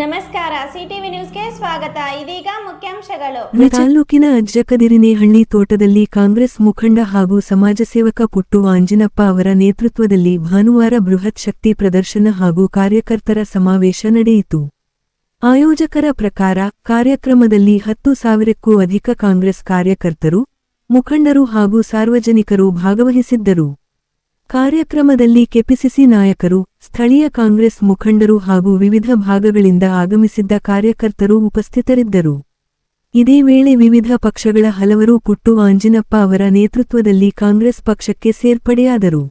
ನಮಸ್ಕಾರ, ಸಿಟಿವಿ ನ್ಯೂಸ್ಗೆ ಸ್ವಾಗತ. ಇದೀಗ ಮುಖ್ಯಾಂಶಗಳು. ತಾಲೂಕಿನ ಅಜ್ಜಕದಿರಿನೇಹಳ್ಳಿ ತೋಟದಲ್ಲಿ ಕಾಂಗ್ರೆಸ್ ಮುಖಂಡ ಹಾಗೂ ಸಮಾಜ ಸೇವಕ ಪುಟ್ಟು ಆಂಜಿನಪ್ಪ ಅವರ ನೇತೃತ್ವದಲ್ಲಿ ಭಾನುವಾರ ಬೃಹತ್ ಶಕ್ತಿ ಪ್ರದರ್ಶನ ಹಾಗೂ ಕಾರ್ಯಕರ್ತರ ಸಮಾವೇಶ ನಡೆಯಿತು. ಆಯೋಜಕರ ಪ್ರಕಾರ ಕಾರ್ಯಕ್ರಮದಲ್ಲಿ 10,000ಕ್ಕೂ ಅಧಿಕ ಕಾಂಗ್ರೆಸ್ ಕಾರ್ಯಕರ್ತರು, ಮುಖಂಡರು ಹಾಗೂ ಸಾರ್ವಜನಿಕರು ಭಾಗವಹಿಸಿದ್ದರು. ಕಾರ್ಯಕ್ರಮದಲ್ಲಿ ಕೆಪಿಸಿಸಿ ನಾಯಕರು, ಸ್ಥಳೀಯ ಕಾಂಗ್ರೆಸ್ ಮುಖಂಡರು ಹಾಗೂ ವಿವಿಧ ಭಾಗಗಳಿಂದ ಆಗಮಿಸಿದ್ದ ಕಾರ್ಯಕರ್ತರು ಉಪಸ್ಥಿತರಿದ್ದರು. ಇದೇ ವೇಳೆ ವಿವಿಧ ಪಕ್ಷಗಳ ಹಲವರು ಪುಟ್ಟು ಆಂಜಿನಪ್ಪ ಅವರ ನೇತೃತ್ವದಲ್ಲಿ ಕಾಂಗ್ರೆಸ್ ಪಕ್ಷಕ್ಕೆ ಸೇರ್ಪಡೆಯಾದರು.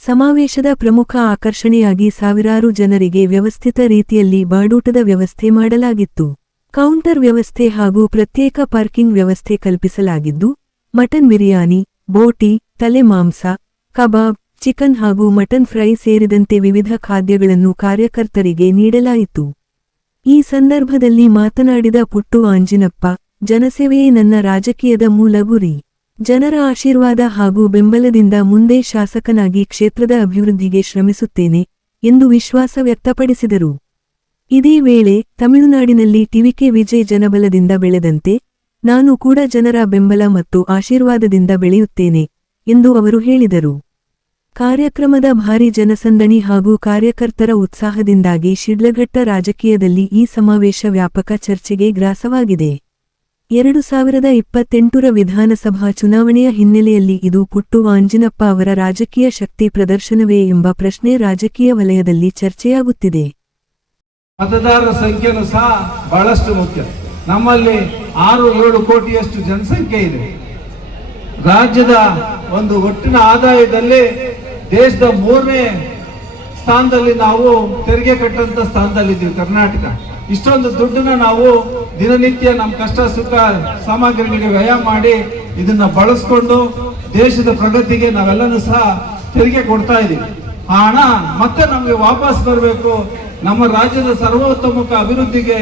ಸಮಾವೇಶದ ಪ್ರಮುಖ ಆಕರ್ಷಣೆಯಾಗಿ ಸಾವಿರಾರು ಜನರಿಗೆ ವ್ಯವಸ್ಥಿತ ರೀತಿಯಲ್ಲಿ ಬಾಡೂಟದ ವ್ಯವಸ್ಥೆ ಮಾಡಲಾಗಿತ್ತು. ಕೌಂಟರ್ ವ್ಯವಸ್ಥೆ ಹಾಗೂ ಪ್ರತ್ಯೇಕ ಪಾರ್ಕಿಂಗ್ ವ್ಯವಸ್ಥೆ ಕಲ್ಪಿಸಲಾಗಿದ್ದು, ಮಟನ್ ಬಿರಿಯಾನಿ, ಬೋಟಿ, ತಲೆ ಮಾಂಸ, ಕಬಾಬ್, ಚಿಕನ್ ಹಾಗೂ ಮಟನ್ ಫ್ರೈ ಸೇರಿದಂತೆ ವಿವಿಧ ಖಾದ್ಯಗಳನ್ನು ಕಾರ್ಯಕರ್ತರಿಗೆ ನೀಡಲಾಯಿತು. ಈ ಸಂದರ್ಭದಲ್ಲಿ ಮಾತನಾಡಿದ ಪುಟ್ಟು ಆಂಜಿನಪ್ಪ, ಜನಸೇವೆಯೇ ನನ್ನ ರಾಜಕೀಯದ ಮೂಲ ಗುರಿ. ಜನರ ಆಶೀರ್ವಾದ ಹಾಗೂ ಬೆಂಬಲದಿಂದ ಮುಂದೆ ಶಾಸಕನಾಗಿ ಕ್ಷೇತ್ರದ ಅಭಿವೃದ್ಧಿಗೆ ಶ್ರಮಿಸುತ್ತೇನೆ ಎಂದು ವಿಶ್ವಾಸ ವ್ಯಕ್ತಪಡಿಸಿದರು. ಇದೇ ವೇಳೆ ತಮಿಳುನಾಡಿನಲ್ಲಿ ಟಿವಿಕೆ ವಿಜಯ್ ಜನಬಲದಿಂದ ಬೆಳೆದಂತೆ ನಾನು ಕೂಡ ಜನರ ಬೆಂಬಲ ಮತ್ತು ಆಶೀರ್ವಾದದಿಂದ ಬೆಳೆಯುತ್ತೇನೆ ಎಂದು ಅವರು ಹೇಳಿದರು. ಕಾರ್ಯಕ್ರಮದ ಭಾರೀ ಜನಸಂದಣಿ ಹಾಗೂ ಕಾರ್ಯಕರ್ತರ ಉತ್ಸಾಹದಿಂದಾಗಿ ಶಿಡ್ಲಘಟ್ಟ ರಾಜಕೀಯದಲ್ಲಿ ಈ ಸಮಾವೇಶ ವ್ಯಾಪಕ ಚರ್ಚೆಗೆ ಗ್ರಾಸವಾಗಿದೆ. 2028ರ ವಿಧಾನಸಭಾ ಚುನಾವಣೆಯ ಹಿನ್ನೆಲೆಯಲ್ಲಿ ಇದು ಪುಟ್ಟು ಆಂಜಿನಪ್ಪ ಅವರ ರಾಜಕೀಯ ಶಕ್ತಿ ಪ್ರದರ್ಶನವೇ ಎಂಬ ಪ್ರಶ್ನೆ ರಾಜಕೀಯ ವಲಯದಲ್ಲಿ ಚರ್ಚೆಯಾಗುತ್ತಿದೆ. ಮತದಾರರ ಸಂಖ್ಯೆನೂ ಸಹ ಬಹಳಷ್ಟು ಮುಖ್ಯ. ನಮ್ಮಲ್ಲಿ 6-7 ಕೋಟಿಯಷ್ಟು ಜನಸಂಖ್ಯೆ ಇದೆ. ರಾಜ್ಯದ ಒಂದು ಒಟ್ಟಿನ ಆದಾಯದಲ್ಲಿ ದೇಶದ 3ನೇ ಸ್ಥಾನದಲ್ಲಿ ನಾವು ತೆರಿಗೆ ಕಟ್ಟಂತ ಸ್ಥಾನದಲ್ಲಿದ್ದೀವಿ. ಕರ್ನಾಟಕ ಇಷ್ಟೊಂದು ದುಡ್ಡನ್ನ ನಾವು ದಿನನಿತ್ಯ ನಮ್ಮ ಕಷ್ಟ ಸುಖ ಸಾಮಗ್ರಿಗಳಿಗೆ ವ್ಯಯ ಮಾಡಿ ಇದನ್ನ ಬಳಸ್ಕೊಂಡು ದೇಶದ ಪ್ರಗತಿಗೆ ನಾವೆಲ್ಲನೂ ಸಹ ತೆರಿಗೆ ಕೊಡ್ತಾ ಇದ್ದೀವಿ. ಆ ಹಣ ಮತ್ತೆ ನಮ್ಗೆ ವಾಪಸ್ ಬರಬೇಕು. ನಮ್ಮ ರಾಜ್ಯದ ಸರ್ವೋತ್ತಮುಖ ಅಭಿವೃದ್ಧಿಗೆ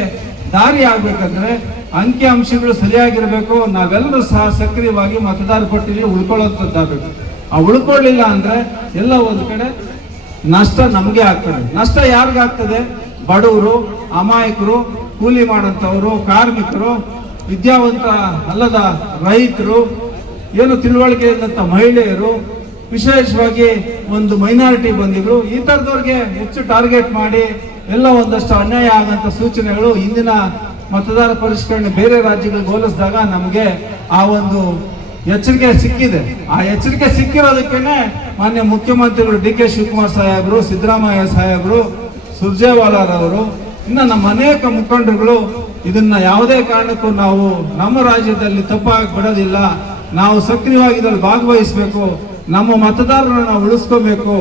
ದಾರಿ ಆಗ್ಬೇಕಂದ್ರೆ ಅಂಕಿ ಅಂಶಗಳು ಸರಿಯಾಗಿರ್ಬೇಕು. ನಾವೆಲ್ಲರೂ ಸಹ ಸಕ್ರಿಯವಾಗಿ ಮತದಾರ ಪಟ್ಟಿಯಲ್ಲಿ ಉಳ್ಕೊಳ್ಳುವಂತದ್ದಾಗಬೇಕು. ಆ ಉಳ್ಕೊಳ್ಳಿಲ್ಲ ಅಂದ್ರೆ ಎಲ್ಲ ಒಂದು ಕಡೆ ನಷ್ಟ ನಮಗೆ ಆಗ್ತದೆ. ನಷ್ಟ ಯಾರಿಗಾಗ್ತದೆ? ಬಡವರು, ಅಮಾಯಕರು, ಕೂಲಿ ಮಾಡಂತವರು, ಕಾರ್ಮಿಕರು, ವಿದ್ಯಾವಂತ ಅಲ್ಲದ ರೈತರು, ಏನು ತಿಳುವಳಿಕೆ ಇಲ್ಲದಂತ ಮಹಿಳೆಯರು, ವಿಶೇಷವಾಗಿ ಒಂದು ಮೈನಾರಿಟಿ ಬಂದಿದ್ರು, ಈ ತರದವ್ರಿಗೆ ಹೆಚ್ಚು ಟಾರ್ಗೆಟ್ ಮಾಡಿ ಎಲ್ಲ ಒಂದಷ್ಟು ಅನ್ಯಾಯ ಆಗಂತ ಸೂಚನೆಗಳು ಇಂದಿನ ಮತದಾರ ಪರಿಷ್ಕರಣೆ ಬೇರೆ ರಾಜ್ಯಗಳಿಗೆ ಹೋಲಿಸಿದಾಗ ನಮಗೆ ಆ ಒಂದು ಎಚ್ಚರಿಕೆ ಸಿಕ್ಕಿದೆ. ಆ ಎಚ್ಚರಿಕೆ ಸಿಕ್ಕಿರೋದಕ್ಕೇನೆ ಮಾನ್ಯ ಮುಖ್ಯಮಂತ್ರಿಗಳು ಡಿ ಕೆ ಶಿವಕುಮಾರ್ ಸಾಹೇಬರು, ಸಿದ್ದರಾಮಯ್ಯ ಸಾಹೇಬರು, ಸುರ್ಜೇವಾಲಾರವರು, ಇನ್ನು ನಮ್ಮ ಅನೇಕ ಮುಖಂಡರುಗಳು ಇದನ್ನ ಯಾವುದೇ ಕಾರಣಕ್ಕೂ ನಾವು ನಮ್ಮ ರಾಜ್ಯದಲ್ಲಿ ತಪ್ಪಾಗಿ ಬಿಡೋದಿಲ್ಲ, ನಾವು ಸಕ್ರಿಯವಾಗಿ ಇದರಲ್ಲಿ ಭಾಗವಹಿಸಬೇಕು, ನಮ್ಮ ಮತದಾರರನ್ನ ನಾವು ಉಳಿಸ್ಕೋಬೇಕು,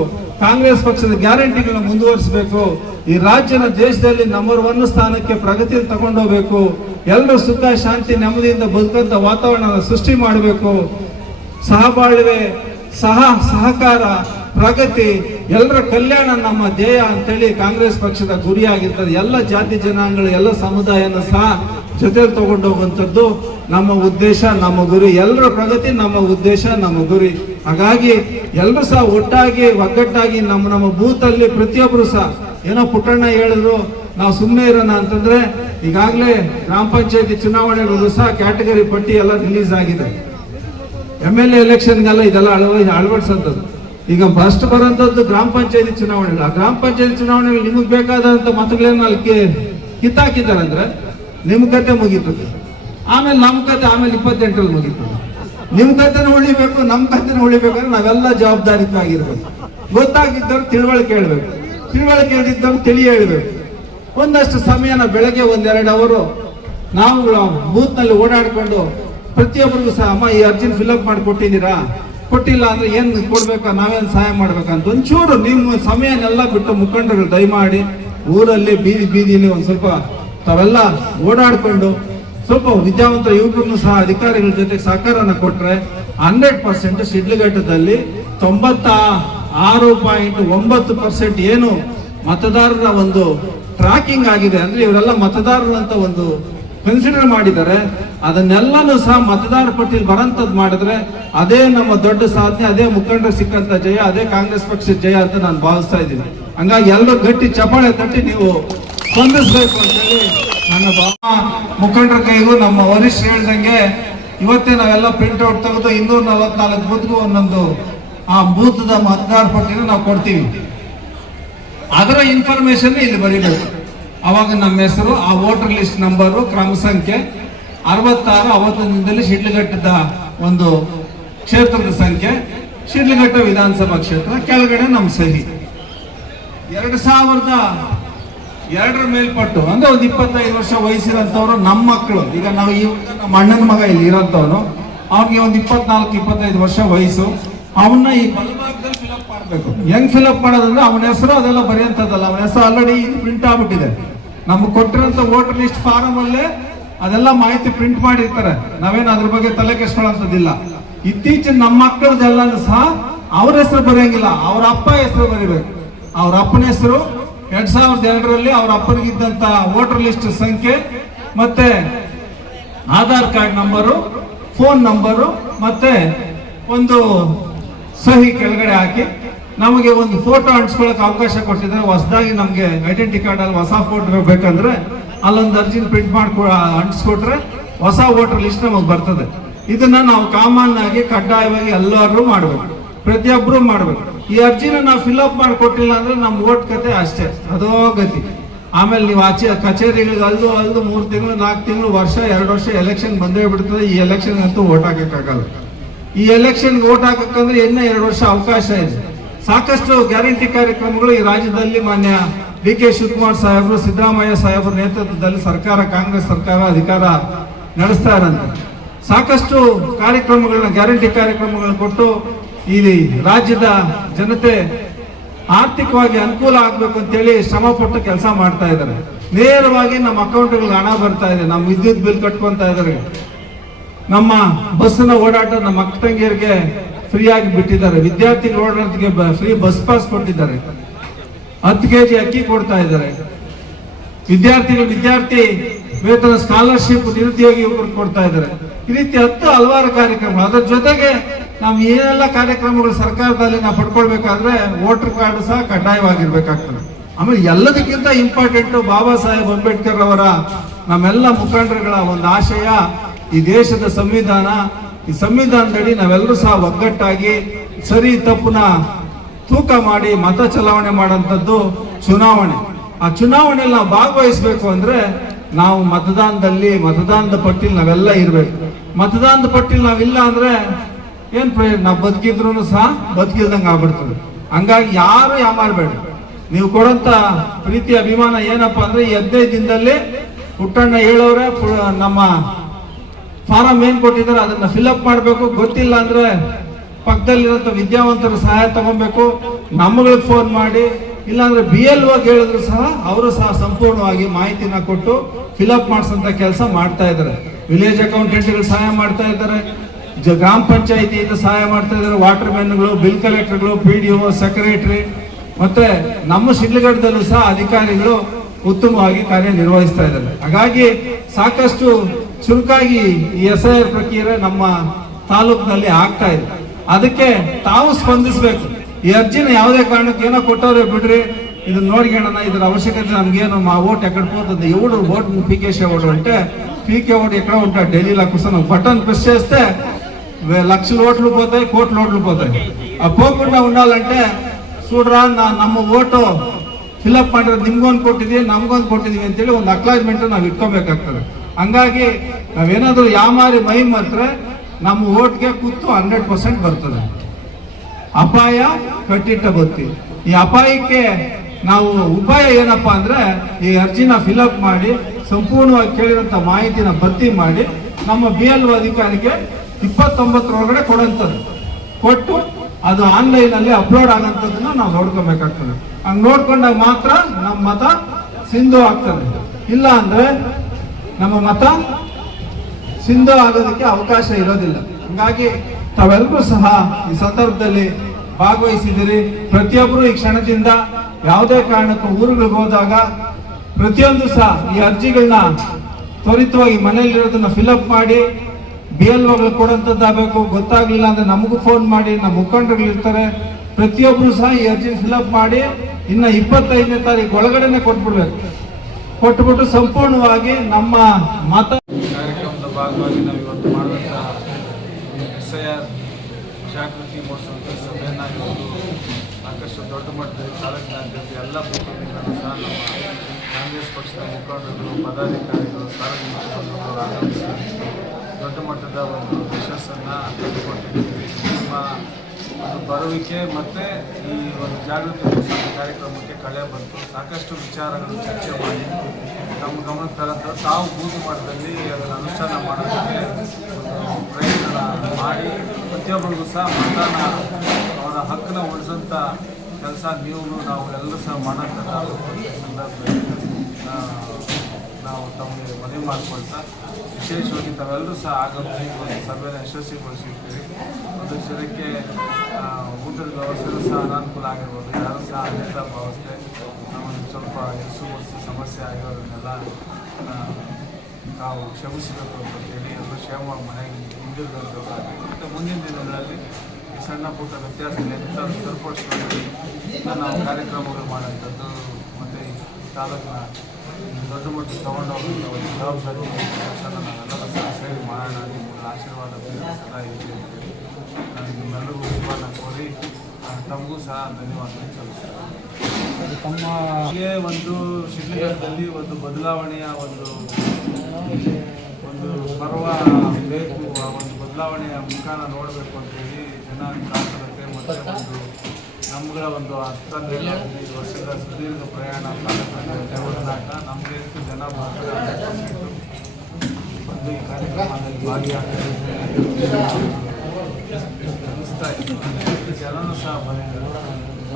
ಕಾಂಗ್ರೆಸ್ ಪಕ್ಷದ ಗ್ಯಾರಂಟಿಗಳನ್ನ ಮುಂದುವರಿಸಬೇಕು, ಈ ರಾಜ್ಯನ ದೇಶದಲ್ಲಿ ನಂಬರ್ 1 ಸ್ಥಾನಕ್ಕೆ ಪ್ರಗತಿಯಲ್ಲಿ ತಗೊಂಡೋಗ್ಬೇಕು, ಎಲ್ಲರೂ ಸುಖ ಶಾಂತಿ ನೆಮ್ಮದಿಯಿಂದ ಬದುಕಂತ ವಾತಾವರಣ ಸೃಷ್ಟಿ ಮಾಡಬೇಕು, ಸಹಬಾಳ್ವೆ, ಸಹಕಾರ, ಪ್ರಗತಿ, ಎಲ್ಲರ ಕಲ್ಯಾಣ ನಮ್ಮ ಧ್ಯೇಯ ಅಂತೇಳಿ ಕಾಂಗ್ರೆಸ್ ಪಕ್ಷದ ಗುರಿಯಾಗಿರ್ತದೆ. ಎಲ್ಲ ಜಾತಿ ಜನಾಂಗಗಳು, ಎಲ್ಲ ಸಮುದಾಯನ ಸಹ ಜೊತೆಲಿ ತಗೊಂಡೋಗುವಂಥದ್ದು ನಮ್ಮ ಉದ್ದೇಶ, ನಮ್ಮ ಗುರಿ. ಎಲ್ಲರ ಪ್ರಗತಿ ನಮ್ಮ ಉದ್ದೇಶ, ನಮ್ಮ ಗುರಿ. ಹಾಗಾಗಿ ಎಲ್ಲರೂ ಸಹ ಒಟ್ಟಾಗಿ ಒಗ್ಗಟ್ಟಾಗಿ ನಮ್ಮ ಬೂತಲ್ಲಿ ಪ್ರತಿಯೊಬ್ಬರು ಸಹ ಏನೋ ಪುಟ್ಟಣ್ಣ ಹೇಳಿದ್ರು ನಾವು ಸುಮ್ಮನೆ ಇರೋಣ ಅಂತಂದ್ರೆ, ಈಗಾಗಲೇ ಗ್ರಾಮ ಪಂಚಾಯತಿ ಚುನಾವಣೆಗಳು ಸಹ ಕ್ಯಾಟಗರಿ ಪಟ್ಟಿ ಎಲ್ಲ ರಿಲೀಸ್ ಆಗಿದೆ. MLA ಎಲೆಕ್ಷನ್ಗೆಲ್ಲ ಇದೆಲ್ಲ ಅಳವಡಿಸೋದು. ಈಗ ಫಸ್ಟ್ ಬರೋಂಥದ್ದು ಗ್ರಾಮ ಪಂಚಾಯತಿ ಚುನಾವಣೆಗಳು. ಆ ಗ್ರಾಮ ಪಂಚಾಯತಿ ಚುನಾವಣೆಗಳು ನಿಮಗೆ ಬೇಕಾದಂತ ಮತಗಳನ್ನ ಅಲ್ಲಿ ಕಿತ್ತಾಕಿದ್ದಾರೆ ಅಂದ್ರೆ ನಿಮ್ ಕತೆ ಮುಗೀತದೆ. ಆಮೇಲೆ ನಮ್ಮ ಕತೆ ಆಮೇಲೆ 28ರಲ್ಲಿ ಮುಗೀತದೆ. ನಿಮ್ ಕತೆನ ಉಳಿಬೇಕು, ನಮ್ಮ ಕತೆನ ಉಳಿಬೇಕಂದ್ರೆ ನಾವೆಲ್ಲ ಜವಾಬ್ದಾರಿತಾಗಿರ್ಬೇಕು. ಗೊತ್ತಾಗಿದ್ದವ್ರು ತಿಳುವಳಿಕೆ ಹೇಳ್ಬೇಕು, ತಿಳುವಳಿಕೆ ಹೇಳಿದ್ದವ್ರು ತಿಳಿ ಹೇಳ್ಬೇಕು. ಒಂದಷ್ಟು ಸಮಯನ ಬೆಳಗ್ಗೆ 1-2 ಅವರು ನಾವು ಬೂತ್ ನಲ್ಲಿ ಓಡಾಡ್ಕೊಂಡು ಪ್ರತಿಯೊಬ್ಬರಿಗೂ ಸಹ ಅಮ್ಮ ಈ ಅರ್ಜಿನ ಫಿಲ್ಅಪ್ ಮಾಡಿ ಕೊಟ್ಟಿದ್ದೀರಾ, ಕೊಟ್ಟಿಲ್ಲ ಅಂದ್ರೆ ಏನ್ ಕೊಡ್ಬೇಕಾ, ನಾವೇನ್ ಸಹಾಯ ಮಾಡ್ಬೇಕಂತ ಒಂಚೂರು ನಿಮ್ಮ ಸಮಯನೆಲ್ಲ ಬಿಟ್ಟು ಮುಖಂಡರು ದಯಮಾಡಿ ಊರಲ್ಲಿ ಬೀದಿಯಲ್ಲಿ ಒಂದ್ ಸ್ವಲ್ಪ ತಾವೆಲ್ಲ ಓಡಾಡ್ಕೊಂಡು ಸ್ವಲ್ಪ ವಿದ್ಯಾವಂತ ಯುವಕರನ್ನು ಸಹ ಅಧಿಕಾರಿಗಳ ಜೊತೆ ಸಹಕಾರನ ಕೊಟ್ರೆ 100% ಶಿಡ್ಲಘಟ್ಟದಲ್ಲಿ 96.9% ಏನು ಮತದಾರರ ಒಂದು ಟ್ರ್ಯಾಕಿಂಗ್ ಆಗಿದೆ ಅಂದ್ರೆ ಇವರೆಲ್ಲ ಮತದಾರರಂತ ಒಂದು ಕನ್ಸಿಡರ್ ಮಾಡಿದ್ದಾರೆ. ಅದನ್ನೆಲ್ಲನೂ ಸಹ ಮತದಾರ ಪಟ್ಟಿಯಲ್ಲಿ ಬರಂತದ್ದು ಮಾಡಿದ್ರೆ ಅದೇ ನಮ್ಮ ದೊಡ್ಡ ಸಾಧನೆ, ಅದೇ ಮುಖಂಡರು ಸಿಕ್ಕಂತ ಜಯ, ಅದೇ ಕಾಂಗ್ರೆಸ್ ಪಕ್ಷದ ಜಯ ಅಂತ ನಾನು ಭಾವಿಸ್ತಾ ಇದ್ದೀನಿ. ಹಂಗಾಗಿ ಎಲ್ಲರೂ ಗಟ್ಟಿ ಚಪ್ಪಾಳೆ ತಟ್ಟಿ ನೀವು ಸ್ಪಂದಿಸಬೇಕು ಅಂತೇಳಿ ನನ್ನ ಮುಖಂಡರ ಕೈಗೂ ನಮ್ಮ ವರಿಷ್ಠರು ಹೇಳ್ದಂಗೆ ಇವತ್ತೇ ನಾವೆಲ್ಲ ಪ್ರಿಂಟ್ಔಟ್ ತೆಗೆದು 244 ಬೂತ್ಗೂ ಒಂದೊಂದು ಆ ಬೂತ್ದ ಮತದಾರ ಪಟ್ಟಿನ ನಾವು ಕೊಡ್ತೀವಿ. ಅದರ ಇನ್ಫಾರ್ಮೇಶನ್ ಇಲ್ಲಿ ಬರೀಬೇಕು. ಅವಾಗ ನಮ್ಮ ಹೆಸರು, ಆ ವೋಟರ್ ಲಿಸ್ಟ್ ನಂಬರು, ಕ್ರಮ ಸಂಖ್ಯೆ 66 ಅವತ್ತಿನಿಂದಲೇ ಶಿಡ್ಲಘಟ್ಟದ ಒಂದು ಕ್ಷೇತ್ರದ ಸಂಖ್ಯೆ, ಶಿಡ್ಲಘಟ್ಟ ವಿಧಾನಸಭಾ ಕ್ಷೇತ್ರ, ಕೆಳಗಡೆ ನಮ್ಮ ಸಹಿ. 2002 ಮೇಲ್ಪಟ್ಟು ಅಂದ್ರೆ ಒಂದು 25 ವರ್ಷ ವಯಸ್ಸಿರೋಂಥವ್ರು ನಮ್ಮ ಮಕ್ಕಳು. ಈಗ ನಾವು ನಮ್ಮ ಅಣ್ಣನ ಮಗ ಇಲ್ಲಿ ಇರೋಂಥವ್ರು, ಅವ್ನಿಗೆ ಒಂದು 24-25 ವರ್ಷ ವಯಸ್ಸು. ಅವನ್ನ ಈ ಬಲಭಾಗದಲ್ಲಿ ಫಿಲಪ್ ಮಾಡಬೇಕು. ಹೆಂಗ್ ಫಿಲಪ್ ಮಾಡೋದಂದ್ರೆ ಅವನ ಹೆಸರು ಅದೆಲ್ಲ ಬರೆಯಂತದಲ್ಲ, ಅವನ ಹೆಸರು ಆಲ್ರೆಡಿ ಪ್ರಿಂಟ್ ಆಗ್ಬಿಟ್ಟಿದೆ. ನಮ್ಗೆ ಕೊಟ್ಟಿರೋಂಥ ವೋಟರ್ ಲಿಸ್ಟ್ ಫಾರಂ ಅಲ್ಲೇ ಅದೆಲ್ಲ ಮಾಹಿತಿ ಪ್ರಿಂಟ್ ಮಾಡಿರ್ತಾರೆ. ನಾವೇನು ಅದ್ರ ಬಗ್ಗೆ ತಲೆ ಕೆಡಿಸ್ಕೊಳ್ಳೋಂಥದ್ದಿಲ್ಲ. ಇತ್ತೀಚಿನ ನಮ್ಮ ಮಕ್ಕಳದೆಲ್ಲನೂ ಸಹ ಅವ್ರ ಹೆಸರು ಬರೆಯಂಗಿಲ್ಲ, ಅವ್ರ ಅಪ್ಪ ಹೆಸರು ಬರಿಬೇಕು. ಅವ್ರ ಅಪ್ಪನ ಹೆಸರು 2002ರಲ್ಲಿ ಅವ್ರ ಅಪ್ಪನಿಗಿದ್ದಂತ ವೋಟರ್ ಲಿಸ್ಟ್ ಸಂಖ್ಯೆ, ಮತ್ತೆ Aadhaar card number, phone number, ಮತ್ತೆ ಒಂದು ಸಹಿ ಕೆಳಗಡೆ ಹಾಕಿ ನಮಗೆ ಒಂದು ಫೋಟೋ ಅಂಟಿಸ್ಕೊಳ್ಳೋಕೆ ಅವಕಾಶ ಕೊಟ್ಟಿದ್ದಾರೆ. ಹೊಸದಾಗಿ ನಮಗೆ ಐಡೆಂಟಿ ಕಾರ್ಡ್ ಅಲ್ಲಿ ಹೊಸ ಫೋಟೋ ಬೇಕಂದ್ರೆ ಅಲ್ಲೊಂದು ಅರ್ಜಿನ ಪ್ರಿಂಟ್ ಅಂಟಿಸ್ಕೊಟ್ರೆ ಹೊಸ ವೋಟರ್ ಲಿಸ್ಟ್ ನಮಗೆ ಬರ್ತದೆ. ಇದನ್ನ ನಾವು ಕಾಮನ್ ಆಗಿ ಕಡ್ಡಾಯವಾಗಿ ಎಲ್ಲರೂ ಮಾಡ್ಬೇಕು, ಪ್ರತಿಯೊಬ್ಬರು ಮಾಡ್ಬೇಕು. ಈ ಅರ್ಜಿನ ನಾವು ಫಿಲ್ಅಪ್ ಮಾಡಿಕೊಟ್ಟಿಲ್ಲ ಅಂದ್ರೆ ನಮ್ಮ ವೋಟ್ ಕತೆ ಅಷ್ಟೇ, ಅದೋ ಗತಿ. ಆಮೇಲೆ ನೀವು ಆಚೆ ಕಚೇರಿಗಳಿಗೆ ಅಲ್ದು 3 ತಿಂಗಳು 4 ತಿಂಗಳು ವರ್ಷ 2 ವರ್ಷ ಎಲೆಕ್ಷನ್ ಬಂದೇ ಬಿಡ್ತದೆ. ಈ ಎಲೆಕ್ಷನ್ ಅಂತೂ ವೋಟ್ ಹಾಕಕ್ಕಾಗಲ್ಲ. ಈ ಎಲೆಕ್ಷನ್ಗೆ ವೋಟ್ ಹಾಕಕ್ಕಂದ್ರೆ ಇನ್ನ 2 ವರ್ಷ ಅವಕಾಶ ಇದೆ. ಸಾಕಷ್ಟು ಗ್ಯಾರಂಟಿ ಕಾರ್ಯಕ್ರಮಗಳು ಈ ರಾಜ್ಯದಲ್ಲಿ ಮಾನ್ಯ ಡಿ.ಕೆ. ಶಿವಕುಮಾರ್ ಸಾಹೇಬರು, ಸಿದ್ದರಾಮಯ್ಯ ಸಾಹೇಬರ ನೇತೃತ್ವದಲ್ಲಿ ಸರ್ಕಾರ, ಕಾಂಗ್ರೆಸ್ ಸರ್ಕಾರ ಅಧಿಕಾರ ನಡೆಸ್ತಾ ಇರಂತೆ. ಸಾಕಷ್ಟು ಕಾರ್ಯಕ್ರಮಗಳನ್ನ, ಗ್ಯಾರಂಟಿ ಕಾರ್ಯಕ್ರಮಗಳನ್ನ ಕೊಟ್ಟು ಈ ರಾಜ್ಯದ ಜನತೆ ಆರ್ಥಿಕವಾಗಿ ಅನುಕೂಲ ಆಗ್ಬೇಕು ಅಂತೇಳಿ ಶ್ರಮ ಪಟ್ಟು ಕೆಲಸ ಮಾಡ್ತಾ ಇದ್ದಾರೆ. ನೇರವಾಗಿ ನಮ್ಮ ಅಕೌಂಟ್ಗಳಿಗೆ ಹಣ ಬರ್ತಾ ಇದೆ. ನಮ್ಮ ವಿದ್ಯುತ್ ಬಿಲ್ ಕಟ್ಕೊಂತ ಇದ್ದಾರೆ. ನಮ್ಮ ಬಸ್ನ ಓಡಾಟ ನಮ್ಮ ಅಕ್ಕ ತಂಗಿಯರಿಗೆ ಫ್ರೀ ಆಗಿ ಬಿಟ್ಟಿದ್ದಾರೆ. ವಿದ್ಯಾರ್ಥಿಗಳು ಓಡಾಟಕ್ಕೆ ಫ್ರೀ ಬಸ್ ಪಾಸ್ ಕೊಟ್ಟಿದ್ದಾರೆ. 10 kg ಅಕ್ಕಿ ಕೊಡ್ತಾ ಇದ್ದಾರೆ. ವಿದ್ಯಾರ್ಥಿ ವೇತನ ಸ್ಕಾಲರ್ಶಿಪ್ ನಿರುದ್ಯೋಗಿ ಯುವಕರು ಕೊಡ್ತಾ ಇದ್ದಾರೆ. ಈ ರೀತಿ 10 ಹಲವಾರು ಕಾರ್ಯಕ್ರಮಗಳು. ಅದರ ಜೊತೆಗೆ ನಾವು ಏನೆಲ್ಲ ಕಾರ್ಯಕ್ರಮಗಳು ಸರ್ಕಾರದಲ್ಲಿ ನಾವು ಪಡ್ಕೊಳ್ಬೇಕಾದ್ರೆ ವೋಟರ್ ಕಾರ್ಡ್ ಸಹ ಕಡ್ಡಾಯವಾಗಿರ್ಬೇಕಾಗ್ತದೆ. ಆಮೇಲೆ ಎಲ್ಲದಕ್ಕಿಂತ ಇಂಪಾರ್ಟೆಂಟ್ ಬಾಬಾ ಸಾಹೇಬ್ ಅಂಬೇಡ್ಕರ್ ಅವರ, ನಮ್ಮೆಲ್ಲ ಮುಖಂಡರುಗಳ ಒಂದು ಆಶಯ, ಈ ದೇಶದ ಸಂವಿಧಾನ. ಈ ಸಂವಿಧಾನದಡಿ ನಾವೆಲ್ಲರೂ ಸಹ ಒಗ್ಗಟ್ಟಾಗಿ ಸರಿ ತಪ್ಪುನ ತೂಕ ಮಾಡಿ ಮತ ಚಲಾವಣೆ ಮಾಡುವಂಥದ್ದು ಚುನಾವಣೆ. ಆ ಚುನಾವಣೆಯಲ್ಲಿ ನಾವು ಭಾಗವಹಿಸಬೇಕು ಅಂದ್ರೆ ನಾವು ಮತದಾನದ ಪಟ್ಟಿಲಿ ನಾವೆಲ್ಲ ಇರ್ಬೇಕು. ಮತದಾನದ ಪಟ್ಟಿಲಿ ನಾವಿಲ್ಲ ಅಂದ್ರೆ ಏನ್ ಪ್ರಯೋಜನ? ನಾವು ಬದುಕಿದ್ರು ಸಹ ಬದುಕಿಲ್ದಂಗೆ ಆಗ್ಬಿಡ್ತದೆ. ಹಂಗಾಗಿ ಯಾರು ಯಾಮಾರ್ಬೇಡ. ನೀವು ಕೊಡಂತ ಪ್ರೀತಿ ಅಭಿಮಾನ ಏನಪ್ಪಾ ಅಂದ್ರೆ ಈ 15 ದಿನದಲ್ಲಿ ಪುಟ್ಟಣ್ಣ ಹೇಳೋರೆ ನಮ್ಮ ಫಾರಂ ಏನ್ ಕೊಟ್ಟಿದ್ದಾರೆ ಅದನ್ನ ಫಿಲ್ಅಪ್ ಮಾಡಬೇಕು. ಗೊತ್ತಿಲ್ಲ ಅಂದ್ರೆ ಪಕ್ಕದಲ್ಲಿರೋ ವಿದ್ಯಾವಂತರ ಸಹಾಯ ತಗೊಬೇಕು. ನಮ್ಮಗಳಿಗೆ ಫೋನ್ ಮಾಡಿ, ಇಲ್ಲಾಂದ್ರೆ BLO ಹೇಳಿದ್ರು ಸಹ ಅವರು ಸಹ ಸಂಪೂರ್ಣವಾಗಿ ಮಾಹಿತಿನ ಕೊಟ್ಟು ಫಿಲ್ಅಪ್ ಮಾಡಿಸಂತ ಕೆಲಸ ಮಾಡ್ತಾ ಇದ್ದಾರೆ. ವಿಲೇಜ್ ಅಕೌಂಟೆಂಟ್ಗಳು ಸಹಾಯ ಮಾಡ್ತಾ ಇದ್ದಾರೆ, ಗ್ರಾಮ ಪಂಚಾಯಿತಿಯಿಂದ ಸಹಾಯ ಮಾಡ್ತಾ ಇದ್ದಾರೆ, ವಾಟರ್ ಮ್ಯಾನ್ಗಳು, ಬಿಲ್ ಕಲೆಕ್ಟರ್ಗಳು, PDO, ಸೆಕ್ರೆಟರಿ, ಮತ್ತೆ ನಮ್ಮ ಶಿಡ್ಲಘಟ್ಟದಲ್ಲೂ ಸಹ ಅಧಿಕಾರಿಗಳು ಉತ್ತಮವಾಗಿ ಕಾರ್ಯನಿರ್ವಹಿಸ್ತಾ ಇದ್ದಾರೆ. ಹಾಗಾಗಿ ಸಾಕಷ್ಟು ಚುರುಕಾಗಿ ಈ SIR ಪ್ರಕ್ರಿಯೆ ನಮ್ಮ ತಾಲೂಕಿನಲ್ಲಿ ಆಗ್ತಾ ಇದೆ. ಅದಕ್ಕೆ ತಾವು ಸ್ಪಂದಿಸಬೇಕು. ಈ ಅರ್ಜಿನ ಯಾವುದೇ ಕಾರಣಕ್ಕೆ ಏನೋ ಕೊಟ್ಟವ್ರೆ ಬಿಡ್ರಿ, ಇದನ್ನ ನೋಡ್ಕೊಳ್ಳೋಣ, ಇದರ అవసరకత నమగేను మా ఓట్ ఎక్కడ పోతుంది, ఎవడు ఓట్ పీకేసే ఓటు అంటే పీకే ఓటు ఎక్కడ ఉంటాడు, ఢిల్లీలో కూర్చొని బటన్ ప్రెస్ చేస్తే లక్షల ఓట్లు పోతాయి, కోట్ల ఓట్లు పోతాయి. ఆ పోకుండా ఉండాలంటే చూడరా ನಮ್ಮ ಓಟು ಫಿಲ್ಅಪ್ ಮಾಡಿರೋ ನಿಮ್ಗೊಂದು ಕೊಟ್ಟಿದೀವಿ ನಮ್ಗೊಂದು ಕೊಟ್ಟಿದೀವಿ ಅಂತೇಳಿ ಒಂದು ಅಕ್ಲಾಜ್ಮೆಂಟ್ ನಾವು ಇಟ್ಕೋಬೇಕಾಗ್ತದೆ. ಹಂಗಾಗಿ ನಾವೇನಾದ್ರೂ ಯಾಮಾರಿ ಮೈ ಮಾತ್ರ ನಮ್ಮ ಓಟ್ಗೆ ಕೂತು 100% ಬರ್ತದೆ. ಅಪಾಯ ಕಟ್ಟಿಟ್ಟ ಬತ್ತಿ. ಈ ಅಪಾಯಕ್ಕೆ ನಾವು ಉಪಾಯ ಏನಪ್ಪಾ ಅಂದ್ರೆ ಈ ಅರ್ಜಿನ ಫಿಲ್ಅಪ್ ಮಾಡಿ ಸಂಪೂರ್ಣವಾಗಿ ಕೇಳಿರುವಂತ ಮಾಹಿತಿನ ಭರ್ತಿ ಮಾಡಿ ನಮ್ಮ BLO ಅಧಿಕಾರಿಗೆ 29 ಕೊಡುವಂಥದ್ದು ಕೊಟ್ಟು ಅದು ಆನ್ಲೈನ್ ಅಲ್ಲಿ ಅಪ್ಲೋಡ್ ಆಗಂತದನ್ನ ನಾವು ನೋಡ್ಕೊಬೇಕಾಗ್ತದೆ. ಹಂಗ್ ನೋಡ್ಕೊಂಡಾಗ ಮಾತ್ರ ನಮ್ಮ ಮತ ಸಿಂಧು ಆಗ್ತದೆ. ಇಲ್ಲ ಅಂದ್ರೆ ನಮ್ಮ ಮತ ಸಿಂಧು ಆಗೋದಕ್ಕೆ ಅವಕಾಶ ಇರೋದಿಲ್ಲ. ಹಂಗಾಗಿ ತಾವೆಲ್ಲರೂ ಸಹ ಈ ಸಂದರ್ಭದಲ್ಲಿ ಭಾಗವಹಿಸಿದಿರಿ. ಪ್ರತಿಯೊಬ್ಬರು ಈ ಕ್ಷಣದಿಂದ ಯಾವುದೇ ಕಾರಣಕ್ಕೂ ಊರುಗಳಿಗೆ ಹೋದಾಗ ಪ್ರತಿಯೊಂದು ಸಹ ಈ ಅರ್ಜಿಗಳನ್ನ ತ್ವರಿತವಾಗಿ ಮನೆಯಲ್ಲಿರೋದನ್ನ ಫಿಲ್ಅಪ್ ಮಾಡಿ BLOಗಳು ಕೊಡುವಂಥದ್ದಾಗಬೇಕು. ಗೊತ್ತಾಗ್ಲಿಲ್ಲ ಅಂದ್ರೆ ನಮಗೂ ಫೋನ್ ಮಾಡಿ, ನಮ್ಮ ಮುಖಂಡರುಗಳು ಇರ್ತಾರೆ, ಪ್ರತಿಯೊಬ್ಬರು ಸಹ ಈ ಅರ್ಜಿ ಫಿಲ್ಅಪ್ ಮಾಡಿ ಇನ್ನು 25ನೇ ತಾರೀಕು ಒಳಗಡೆನೆ ಕೊಟ್ಬಿಡ್ಬೇಕು. ಕೊಟ್ಬಿಟ್ಟು ಸಂಪೂರ್ಣವಾಗಿ ನಮ್ಮ ಮತ ಕಾರ್ಯಕ್ರಮದ ಭಾಗವಾಗಿ ನಾವು ಇವತ್ತು ಮಾಡಿದಂಥ SIR ಜಾಗೃತಿ ಮೂಡಿಸುವಂಥ ಸಭೆಯನ್ನು ಇವತ್ತು ಸಾಕಷ್ಟು ದೊಡ್ಡ ಮಟ್ಟದಲ್ಲಿ ಚಾಲಕರಾಗಿದ್ದು ಎಲ್ಲ ಬೂತ್ಗಳಿಂದಲೂ ಸಹ ನಮ್ಮ ಕಾಂಗ್ರೆಸ್ ಪಕ್ಷದ ಮುಖಂಡರು, ಪದಾಧಿಕಾರಿಗಳು, ಸಾರ್ವಜನಿಕ ಬಂಧುಗಳು ಆಗಮಿಸಿ ದೊಡ್ಡ ಮಟ್ಟದ ಒಂದು ಯಶಸ್ಸನ್ನು ತಂದುಕೊಟ್ಟಿದ್ದೀವಿ. ನಿಮ್ಮ ಒಂದು ಬರುವಿಕೆ ಮತ್ತು ಈ ಒಂದು ಜಾಗೃತಿ ಮೂಡಿಸುವಂಥ ಕಾರ್ಯಕ್ರಮಕ್ಕೆ ಕಳೆ ಬಂತು. ಸಾಕಷ್ಟು ವಿಚಾರಗಳು ಚರ್ಚೆ ಮಾಡಿ ನಮ್ಮ ಗಮನಕ್ಕೆ ತರಂತ ತಾವು ಬೂದು ಮಟ್ಟದಲ್ಲಿ ಅದನ್ನು ಅನುಷ್ಠಾನ ಮಾಡೋದಕ್ಕೆ ಒಂದು ಪ್ರಯತ್ನ ಮಾಡಿ ಪ್ರತಿಯೊಬ್ಬರಿಗೂ ಸಹ ಮತದಾನ ಅವರ ಹಕ್ಕನ್ನು ಉಳಿಸೋಂಥ ಕೆಲಸ ನೀವು ನಾವು ಎಲ್ಲರೂ ಸಹ ಮಾಡೋಂಥ ಸಂದರ್ಭದಲ್ಲಿ ನಾವು ತಮಗೆ ಮನವಿ ಮಾಡಿಕೊಳ್ತಾ ವಿಶೇಷವಾಗಿ ತಾವೆಲ್ಲರೂ ಸಹ ಆಗಮಿಸಿ ಒಂದು ಸಭೆಯನ್ನು ಯಶಸ್ವಿಗೊಳಿಸಿರ್ತೀವಿ. ಒಂದು ಜನಕ್ಕೆ ಊಟದ ವ್ಯವಸ್ಥೆಯೂ ಸಹ ಅನಾನುಕೂಲ ಆಗಿರ್ಬೋದು, ಯಾರೂ ಸಹ ಅನ್ಯತಾ ಭಾವಿಸ್ದೆ ಒಂದು ಸ್ವಲ್ಪ ಹೆಸರು ಸಮಸ್ಯೆ ಆಗಿರೋದನ್ನೆಲ್ಲ ನಾವು ಕ್ಷಮಿಸಬೇಕು ಅಂತೇಳಿ ಎಲ್ಲರೂ ಕ್ಷೇಮವಾಗಿ ಮನೆಗೆ ಹಿಂದಿರುಗಬೇಕಾಗಿ ಮತ್ತು ಮುಂದಿನ ದಿನಗಳಲ್ಲಿ ಈ ಸಣ್ಣ ಪುಟ್ಟ ವ್ಯತ್ಯಾಸಗಳಿಂದ ಸರಿಪಡಿಸ್ಕೊಂಡು ನಾವು ಕಾರ್ಯಕ್ರಮಗಳು ಮಾಡೋಂಥದ್ದು ಮತ್ತು ಈ ತಾಲೂಕಿನ ದೊಡ್ಡ ಮಟ್ಟಕ್ಕೆ ತೊಗೊಂಡೋಗುವಂಥ ಒಂದು ಜವಾಬ್ದಾರಿ ಕೆಲಸನ ನಾವೆಲ್ಲರೂ ಸಹ ಸೇರಿ ಮಾಡೋಣ. ನಿಮ್ಮ ಆಶೀರ್ವಾದ ಸದಾ ಇದೆ ಅಂತೇಳಿ ನಾನು ನಿಮ್ಮೆಲ್ಲರಿಗೂ ಶುಭವನ್ನು ಕೋರಿ ತಮಗೂ ಸಹ ಧನ್ಯವಾದ ಸಲ್ಲಿಸ್ತೇನೆ. ತಮಗೆ ಒಂದು ಶಿಡ್ಲಘಟ್ಟದಲ್ಲಿ ಒಂದು ಬದಲಾವಣೆಯ ಒಂದು ಪರ್ವ ಬೇಕು, ಆ ಒಂದು ಬದಲಾವಣೆಯ ಮುಖಾನ ನೋಡಬೇಕು ಅಂತೇಳಿ ಜನ ಕಾತರತೆ ಮತ್ತು ಒಂದು ನಮ್ಗಳ ಒಂದು 10-15 ವರ್ಷದ ಸುದೀರ್ಘ ಪ್ರಯಾಣ ಒಡನಾಟ ನಮಗೆ ಜನ ಬಂದು ಈ ಕಾರ್ಯಕ್ರಮದಲ್ಲಿ ಭಾಗಿಯಾಗ್ತಾರೆ ಅನಿಸ್ತಾ ಇದೆ. ಜನನೂ ಸಹ ಬಂದಿದ್ದರು.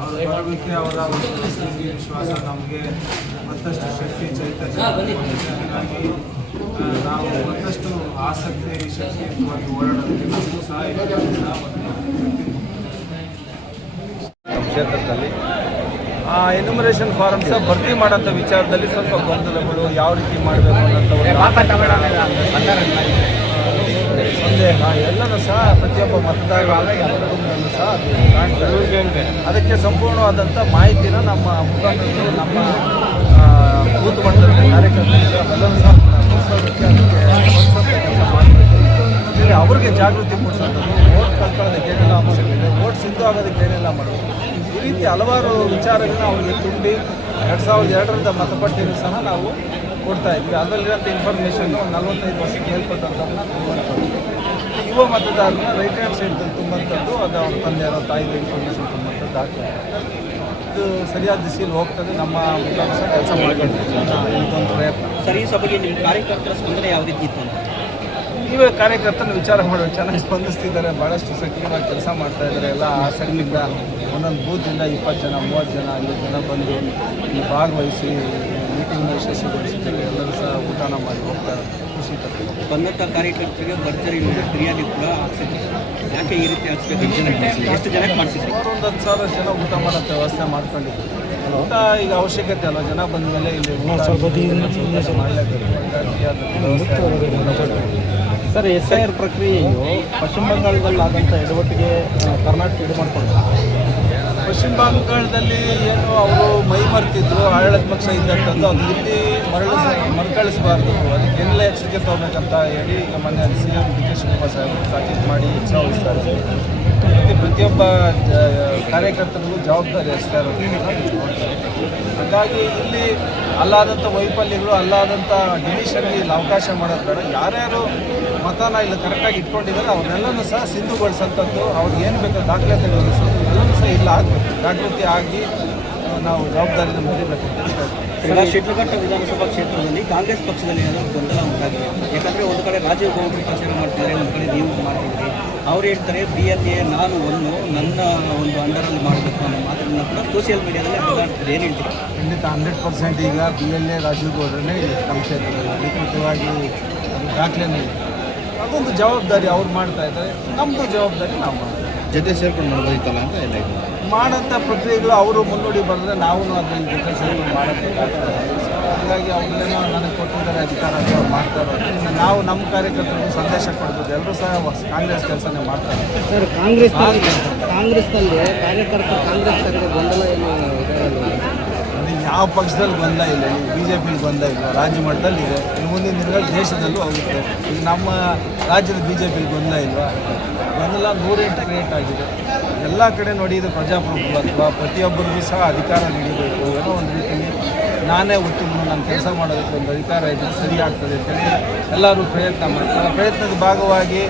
ಅವರ ಬರೋದಕ್ಕೆ ಅವರ ಒಂದು ಪ್ರೀತಿ ವಿಶ್ವಾಸ ನಮಗೆ ಮತ್ತಷ್ಟು ಶಕ್ತಿ ಚೈತನ್ಯ. ಹೀಗಾಗಿ ನಾವು ಮತ್ತಷ್ಟು ಆಸಕ್ತಿ ಶಕ್ತಿಯುತವಾಗಿ ಓಡಾಡೋದಕ್ಕೆ ನಮಗೂ ಸಹ ಇದರಲ್ಲಿ ಸಹ ಒಂದು ಕ್ಷೇತ್ರದಲ್ಲಿ ಎನ್ಯುಮರೇಷನ್ ಫಾರಮ್ ಸಹ ಭರ್ತಿ ಮಾಡೋಂಥ ವಿಚಾರದಲ್ಲಿ ಸ್ವಲ್ಪ ಗೊಂದಲಗಳು, ಯಾವ ರೀತಿ ಮಾಡಬೇಕು ಅನ್ನೋಂಥ ಸಂದೇಹ ಎಲ್ಲನೂ ಸಹ ಪ್ರತಿಯೊಬ್ಬ ಮತದಾರರಲ್ಲೂ ಸಹ ಕಾಣ್ತಾರೆ. ಅದಕ್ಕೆ ಸಂಪೂರ್ಣವಾದಂಥ ಮಾಹಿತಿನ ನಮ್ಮ ಮುಖಂಡರು, ನಮ್ಮ ಬೂತ್ ಮಟ್ಟದ ಕಾರ್ಯಕರ್ತರು ಎಲ್ಲರೂ ಸಹ ಮುಗಿಸೋದಕ್ಕೆ ಅದಕ್ಕೆ ಕೆಲಸ ಮಾಡಬೇಕು. ಅವ್ರಿಗೆ ಜಾಗೃತಿ ಮೂಡಿಸೋಂಥದ್ದು, ವೋಟ್ ಕಳ್ಕೊಳ್ಳೋದಕ್ಕೆ ಏನೆಲ್ಲ ಅಂಶಗಳಿದೆ, ವೋಟ್ ಸಿದ್ದು ಆಗೋದಕ್ಕೆ ಏನೆಲ್ಲ ಮಾಡಬೇಕು, ಈ ರೀತಿ ಹಲವಾರು ವಿಚಾರಗಳನ್ನ ಅವರಿಗೆ ತುಂಬಿ 2002ರ ಮತಪಟ್ಟಿನೂ ಸಹ ನಾವು ಕೊಡ್ತಾ ಇದ್ವಿ. ಅದರಲ್ಲಿರೋಂಥ ಇನ್ಫಾರ್ಮೇಷನ್ನು 45 ವರ್ಷಕ್ಕೆ ಮೇಲ್ಪಟ್ಟಂಥದ್ದನ್ನ ತುಂಬಿಕೊಡ್ತೀವಿ. ಯುವ ಮತದಾರರನ್ನ ರೈಟ್ ಹ್ಯಾಂಡ್ ಸೈಡ್ದಲ್ಲಿ ತುಂಬಂಥದ್ದು, ಅದು ಅವ್ರ ತಂದೆ ಯಾರೋ ತಾಯಿದು ಇನ್ಫಾರ್ಮೇಷನ್ ತುಂಬಂಥದ್ದು ಆಗ್ತದೆ. ಇದು ಸರಿಯಾದ ದಿಸೆಯಲ್ಲಿ ಹೋಗ್ತದೆ. ನಮ್ಮ ಸಹ ಕೆಲಸ ಮಾಡ್ಕೊಳ್ತೀವಿ. ಇದೊಂದು ಪ್ರಯತ್ನ. ಸರಿ, ಸಭೆಗೆ ನಿಮ್ಮ ಕಾರ್ಯಕರ್ತರ ಸ್ಪಂದನೆ ಯಾವ ರೀತಿ ಇತ್ತು ಅಂತ ನೀವೇ ಕಾರ್ಯಕರ್ತನ ವಿಚಾರ ಮಾಡೋದು. ಚೆನ್ನಾಗಿ ಸ್ಪಂದಿಸ್ತಿದ್ದಾರೆ, ಭಾಳಷ್ಟು ಸಕ್ರಿಯವಾಗಿ ಕೆಲಸ ಮಾಡ್ತಾ ಇದ್ದಾರೆ. ಎಲ್ಲ ಆಸಕ್ತಿಯಿಂದ ಒಂದೊಂದು ಬೂತಿಂದ 20 ಜನ, 30 ಜನ, 50 ಜನ ಬಂದು ಇಲ್ಲಿ ಭಾಗವಹಿಸಿ ಮೀಟಿಂಗ್ನ ಯಶಸ್ವಿಗೊಳಿಸಿದ್ದಾರೆ. ಎಲ್ಲರೂ ಸಹ ಊಟನ ಮಾಡಿ ಹೋಗ್ತಾರೆ, ಖುಷಿ ಪಡ್ತಾರೆ. ಬಂದಂಥ ಕಾರ್ಯಕರ್ತರಿಗೆ ಭರ್ಜರಿ ಬಿರಿಯಾನಿ ಕೂಡ ಹಾಕ್ಸಿದ್ರು. ಯಾಕೆ ಈ ರೀತಿ ಹಾಕ್ಸ್ಬೇಕು? ಎಷ್ಟು ಜನಕ್ಕೆ ಮಾಡಿಸಿದ್ರು? ಒಂದು 10,000 ಜನ ಊಟ ಮಾಡೋಂಥ ವ್ಯವಸ್ಥೆ ಮಾಡ್ಕೊಂಡಿದ್ರು. ಊಟ ಈಗ ಅವಶ್ಯಕತೆ ಅಲ್ಲ, ಜನ ಬಂದ ಮೇಲೆ ಇಲ್ಲಿ ಮಾಡಲೇಬೇಕು. ಸರ್, SIR ಪ್ರಕ್ರಿಯೆಯು ಪಶ್ಚಿಮ ಬಂಗಾಳದಲ್ಲಿ ಆದಂಥ ಎಡವಟ್ಟಿಗೆ ಕರ್ನಾಟಕ ಇದು ಮಾಡ್ಕೊಳ್ತಾರೆ. ಪಶ್ಚಿಮ ಬಂಗಾಳದಲ್ಲಿ ಏನು ಅವರು ಮೈ ಮರೆತಿದ್ರು, ಆಡಳಿತ ಪಕ್ಷ ಇದ್ದಂಥದ್ದು, ಅದು ಇಲ್ಲಿ ಮರುಕಳಿಸಬಾರ್ದು, ಅದಕ್ಕೆ ಏನೆಲ್ಲ ಎಚ್ಚರಿಕೆ ತಗೋಬೇಕಂತ ಹೇಳಿ ಈಗ ಮೊನ್ನೆ CM DK ಶಿವಕುಮಾರ್ ಸಾಹೇಬರು ತಾಕೀತು ಮಾಡಿ ಹೆಚ್ಚು ವಹಿಸ್ತಾರೆ. ಪ್ರತಿಯೊಬ್ಬ ಕಾರ್ಯಕರ್ತರಿಗೂ ಜವಾಬ್ದಾರಿ SIR ಹಾಗಾಗಿ ಇಲ್ಲಿ ಅಲ್ಲಾದಂಥ ವೈಫಲ್ಯಗಳು, ಅಲ್ಲಾದಂಥ ಡಿವಿಷನ್ಗೆ ಇಲ್ಲಿ ಅವಕಾಶ ಮಾಡೋದು ಬೇಡ. ಯಾರ್ಯಾರು ಮತನ ಇಲ್ಲಿ ಕರೆಕ್ಟಾಗಿ ಇಟ್ಕೊಂಡಿದ್ದಾರೆ ಅವ್ರನ್ನೆಲ್ಲನೂ ಸಹ ಸಿಂಧುಗೊಳಿಸೋಂಥದ್ದು, ಅವ್ರಿಗೆ ಏನು ಬೇಕೋ ದಾಖಲಾತಿ ಒದಗಿಸೋದು ಎಲ್ಲನೂ ಸಹ ಇಲ್ಲ ಆಗಬೇಕು. ಜಾಗೃತಿ ಆಗಿ ನಾವು ಜವಾಬ್ದಾರಿನ ಮುರಿಬೇಕು ಅಂತ ಹೇಳ್ತೀವಿ. ಈಗ ಶಿಡ್ಲಘಟ್ಟ ವಿಧಾನಸಭಾ ಕ್ಷೇತ್ರದಲ್ಲಿ ಕಾಂಗ್ರೆಸ್ ಪಕ್ಷದಲ್ಲಿ ಏನಾದರೂ ಗೊಂದಲ ಉಂಟಾಗಿದೆ. ಯಾಕಂದರೆ ಒಂದು ಕಡೆ ರಾಜೀವ್ ಗೌಡರು ಪ್ರಚಾರ ಮಾಡ್ತಿದ್ದಾರೆ, ಒಂದು ಕಡೆ ನೀವು ಮಾಡ್ತಿದ್ದೀರಿ. ಅವ್ರು ಹೇಳ್ತಾರೆ BLA ನಾನು ನನ್ನ ಒಂದು ಅಂಡರಲ್ಲಿ ಮಾಡಬೇಕು ಅನ್ನೋ ಮಾತನ್ನು ಕೂಡ ಸೋಷಿಯಲ್ ಮೀಡಿಯಾದಲ್ಲಿ ಮಾತಾಡ್ತಿದ್ದಾರೆ. ಏನು ಹೇಳ್ತೀರಿ? ಖಂಡಿತ 100% ಈಗ BLA ರಾಜೀವ್ ಗೌಡ್ರನ್ನೇ ನಮ್ಮ ಕ್ಷೇತ್ರದಲ್ಲಿ ಅಧಿಕೃತವಾಗಿ ದಾಖಲೆನೇ ಇದೆ. ಅದೊಂದು ಜವಾಬ್ದಾರಿ ಅವ್ರು ಮಾಡ್ತಾ ಇದ್ದಾರೆ, ನಮ್ಮದು ಜವಾಬ್ದಾರಿ ನಾವು ಮಾಡ್ತೀವಿ. ಜೊತೆ ಸೇರ್ಕೊಂಡು ಮಾಡ್ಬೋದಿತ್ತಲ್ಲ ಅಂತ ಎಲ್ಲ ಇದು ಮಾಡೋಂಥ ಪ್ರಕ್ರಿಯೆಗಳು ಅವರು ಮುನ್ನುಡಿ ಬರೆದ್ರೆ ನಾವು ಅದರಲ್ಲಿ ಜೊತೆ ಸೇರ್ಕೊಂಡು ಮಾಡೋಕ್ಕಾಗ್ತದೆ. ಹಾಗಾಗಿ ಅವ್ರನ್ನೇನೋ ನನಗೆ ಕೊಟ್ಟಿದ್ದಾರೆ ಅಧಿಕಾರ ಅಂತ ಅವ್ರು ಮಾಡ್ತಾ ಇರೋದು. ಇನ್ನು ನಾವು ನಮ್ಮ ಕಾರ್ಯಕರ್ತರಿಗೆ ಸಂದೇಶ ಕೊಡ್ಬೋದು, ಎಲ್ಲರೂ ಸಹ ಕಾಂಗ್ರೆಸ್ ಕೆಲಸನೇ ಮಾಡ್ತಾರೆ. ಸರ್, ಕಾಂಗ್ರೆಸ್ನಲ್ಲಿ ಕಾರ್ಯಕರ್ತರು ಕಾಂಗ್ರೆಸ್ ಗೊಂದಲ ಏನು ಯಾವ ಪಕ್ಷದಲ್ಲಿ ಗೊಂದಲ ಇಲ್ಲ, ಬಿ ಜೆ ಪಿಲಿ ಗೊಂದಲ ಇಲ್ಲ, ರಾಜ್ಯ ಮಟ್ಟದಲ್ಲಿ ಇದೆ, ಇನ್ನು ಮುಂದಿನ ದಿನಗಳಲ್ಲಿ ದೇಶದಲ್ಲೂ ಹೋಗುತ್ತೆ. ಈಗ ನಮ್ಮ ರಾಜ್ಯದ ಬಿ ಜೆ ಪಿಲಿ ಗೊಂದಲ ಇಲ್ವಾ? ಗೊಂದಲ 108 ಕ್ರಿಯೇಟ್ ಆಗಿದೆ. ಎಲ್ಲ ಕಡೆ ನೋಡಿ ಇದು ಪ್ರಜಾಪ್ರಭುತ್ವ, ಪ್ರತಿಯೊಬ್ಬರಿಗೂ ಸಹ ಅಧಿಕಾರ ನೀಡಬೇಕು. ಏನೋ ಒಂದು ರೀತಿಯಲ್ಲಿ ನಾನೇ ಉತ್ತಮ, ನಾನು ಕೆಲಸ ಮಾಡೋದಕ್ಕೆ ಒಂದು ಅಧಿಕಾರ ಇದ್ದರೆ ಸರಿ ಆಗ್ತದೆ ಅಂತೇಳಿ ಎಲ್ಲರೂ ಪ್ರಯತ್ನ ಮಾಡ್ತಾರೆ. ಪ್ರಯತ್ನದ ಭಾಗವಾಗಿ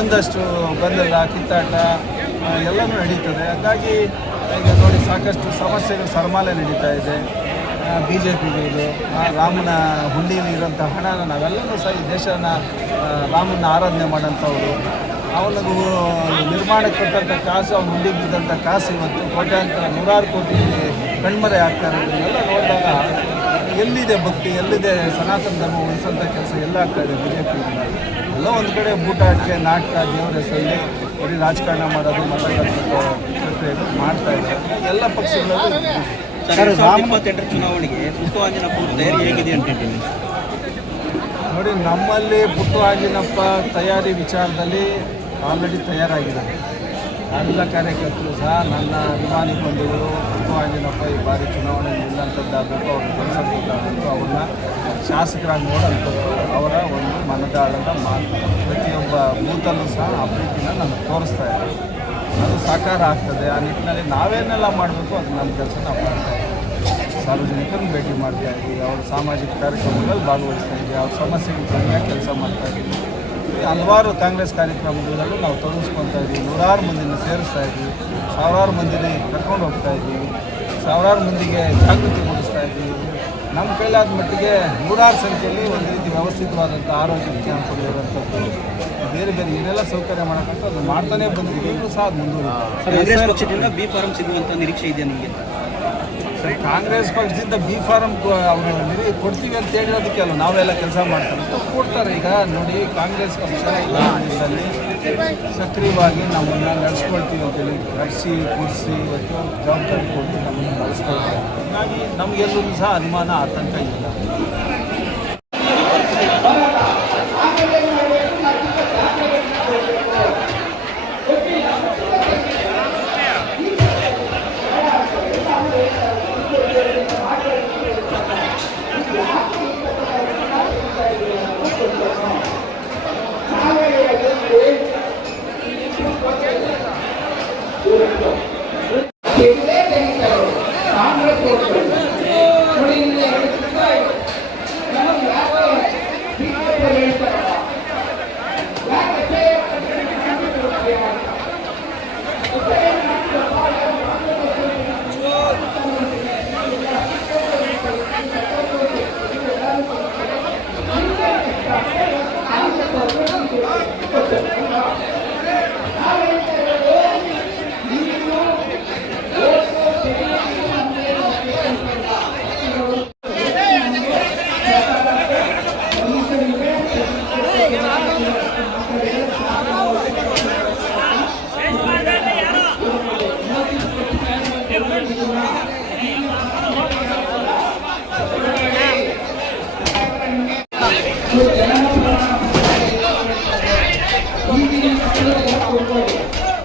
ಒಂದಷ್ಟು ಗೊಂದಲ, ಕಿತ್ತಾಟ ಎಲ್ಲನೂ ನಡೀತದೆ. ಹಾಗಾಗಿ ಈಗ ನೋಡಿ ಸಾಕಷ್ಟು ಸಮಸ್ಯೆಗಳು ಸರಮಾಲೆ ನಡೀತಾ ಇದೆ. ಬಿ ಜೆ ಪಿಗೆ ಇದು ರಾಮನ ಹುಂಡಿಯಲ್ಲಿ ಇರೋಂಥ ಹಣನ ನಾವೆಲ್ಲರೂ ಸಹ ಈ ದೇಶನ ರಾಮನ ಆರಾಧನೆ ಮಾಡೋಂಥವ್ರು, ಅವನಿಗೂ ನಿರ್ಮಾಣಕ್ಕೆ ಕೊಟ್ಟಂಥ ಕಾಸು, ಅವ್ನು ಹುಂಡಿಗೆ ಬಿದ್ದಂಥ ಕಾಸು ಇವತ್ತು ಕೋಟ್ಯಾಂತರ 100 ಕೋಟಿ ಕಣ್ಮರೆ ಆಗ್ತಾ ಇರೋದನ್ನೆಲ್ಲ ನೋಡಿದಾಗ ಎಲ್ಲಿದೆ ಭಕ್ತಿ, ಎಲ್ಲಿದೆ ಸನಾತನ ಧರ್ಮ ಉಳಿಸೋಂಥ ಕೆಲಸ ಎಲ್ಲ ಆಗ್ತಾಯಿದೆ ಬಿ ಜೆ ಪಿಯಿಂದ. ಎಲ್ಲೋ ಒಂದು ಕಡೆ ಬೂಟಾಟಿಕೆ, ನಾಟಕ, ದೇವರ ಹೆಸರಲ್ಲಿ ಬರೀ ರಾಜಕಾರಣ ಮಾಡೋದು, ಮತಗಳು ಮಾಡ್ತಾ ಇದ್ದಾರೆ ಎಲ್ಲ ಪಕ್ಷಗಳಲ್ಲೂ. 2028 ಚುನಾವಣೆಗೆ ಪುಟ್ಟು ಆಂಜನಪ್ಪ ತಯಾರಿ ಹೇಗಿದೆ ಅಂತ ನೋಡಿ, ನಮ್ಮಲ್ಲಿ ಪುಟ್ಟು ಆಂಜನಪ್ಪ ತಯಾರಿ ವಿಚಾರದಲ್ಲಿ ಆಲ್ರೆಡಿ ತಯಾರಾಗಿದ್ದಾರೆ. ಎಲ್ಲ ಕಾರ್ಯಕರ್ತರು ಸಹ ನನ್ನ ಅಭಿಮಾನಿ ಬಂಧುಗಳು ಪುಟ್ಟು ಆಂಜನಪ್ಪ ಈ ಬಾರಿ ಚುನಾವಣೆ ನಿಲ್ಲಂಥದ್ದಾಗಬೇಕು, ಅವ್ರ ಕೆಲಸ ಗೊತ್ತಾಗಬೇಕು, ಅವ್ರನ್ನ ಶಾಸಕರಾಗಿ ನೋಡೋಂಥದ್ದು ಅವರ ಒಂದು ಮನದಾಳದ ಮಾತು. ಪ್ರತಿಯೊಬ್ಬ ಬೂತಲ್ಲೂ ಸಹ ಆ ಪ್ರೀತಿನ ನಾನು ತೋರಿಸ್ತಾ ಇದ್ದೀನಿ. ಅದು ಸಾಕಾರ ಆಗ್ತದೆ. ಆ ನಿಟ್ಟಿನಲ್ಲಿ ನಾವೇನೆಲ್ಲ ಮಾಡಬೇಕು ಅದು ನಮ್ಮ ಕೆಲಸ ನಾವು ಮಾಡ್ತಾ ಇದ್ದೀವಿ. ಸಾರ್ವಜನಿಕರನ್ನು ಭೇಟಿ ಮಾಡ್ತಾ ಇದ್ದೀವಿ, ಅವ್ರ ಸಾಮಾಜಿಕ ಕಾರ್ಯಕ್ರಮಗಳಲ್ಲಿ ಭಾಗವಹಿಸ್ತಾ ಇದ್ದೀವಿ, ಅವ್ರ ಸಮಸ್ಯೆಗಳು ಸರಿಯಾಗಿ ಕೆಲಸ ಮಾಡ್ತಾ ಇದ್ದೀವಿ. ಹಲವಾರು ಕಾಂಗ್ರೆಸ್ ಕಾರ್ಯಕ್ರಮಗಳಲ್ಲೂ ನಾವು ತೊಡಗಿಸ್ಕೊತಾ ಇದ್ದೀವಿ. 100 ಮಂದಿನ ಸೇರಿಸ್ತಾ ಇದ್ದೀವಿ, 1000 ಮಂದಿನ ಕರ್ಕೊಂಡು ಹೋಗ್ತಾ ಇದ್ದೀವಿ, 1000 ಮಂದಿಗೆ ಜಾಗೃತಿ ಮೂಡಿಸ್ತಾ ಇದ್ದೀವಿ. ನಮ್ಮ ಕೈಲಾದ ಮಟ್ಟಿಗೆ 100 ಸಂಖ್ಯೆಯಲ್ಲಿ ಒಂದು ರೀತಿ ವ್ಯವಸ್ಥಿತವಾದಂಥ ಆರೋಗ್ಯ ಕ್ಯಾಂಪ್ ಕೊಡಿರುವಂಥದ್ದು, ಬೇರೆ ಬೇರೆ ಏನೆಲ್ಲ ಸೌಕರ್ಯ ಮಾಡೋಕ್ಕಂತ ಅದು ಮಾಡ್ತಾನೆ ಬಂದಿದ್ದೀವಿ. ಈಗಲೂ ಸಹ ಅದು ಮುಂದುವರಿಯುತ್ತೆ. ಕಾಂಗ್ರೆಸ್ ಪಕ್ಷದಿಂದ ಬಿ ಫಾರಂ ಸಿಗುವಂಥ ನಿರೀಕ್ಷೆ ಇದೆ ನಿಮಗೆ? ಕಾಂಗ್ರೆಸ್ ಪಕ್ಷದಿಂದ ಬಿ ಫಾರಂ ಅವರು ಕೊಡ್ತೀವಿ ಅಂತ ಹೇಳಿರೋದಕ್ಕೆ ಅಲ್ಲ ನಾವೆಲ್ಲ ಕೆಲಸ ಮಾಡ್ತಾರೆ, ಕೊಡ್ತಾರೆ. ಈಗ ನೋಡಿ, ಕಾಂಗ್ರೆಸ್ ಪಕ್ಷ ಈ ದೇಶದಲ್ಲಿ ಸಕ್ರಿಯವಾಗಿ ನಮ್ಮನ್ನು ನಡೆಸ್ಕೊಳ್ತೀವಿ ಅಂತೇಳಿ ನಡೆಸಿ ಕೂರಿಸಿ ಇವತ್ತು ಜವಾಬ್ದಾರಿ ಕೊಟ್ಟು ನಮ್ಮನ್ನು ನಡೆಸ್ಕೊಳ್ತಾರೆ. ಹೀಗಾಗಿ ನಮಗೆಲ್ಲೂ ಸಹ ಅನುಮಾನ, ಆತಂಕ ಇಲ್ಲ.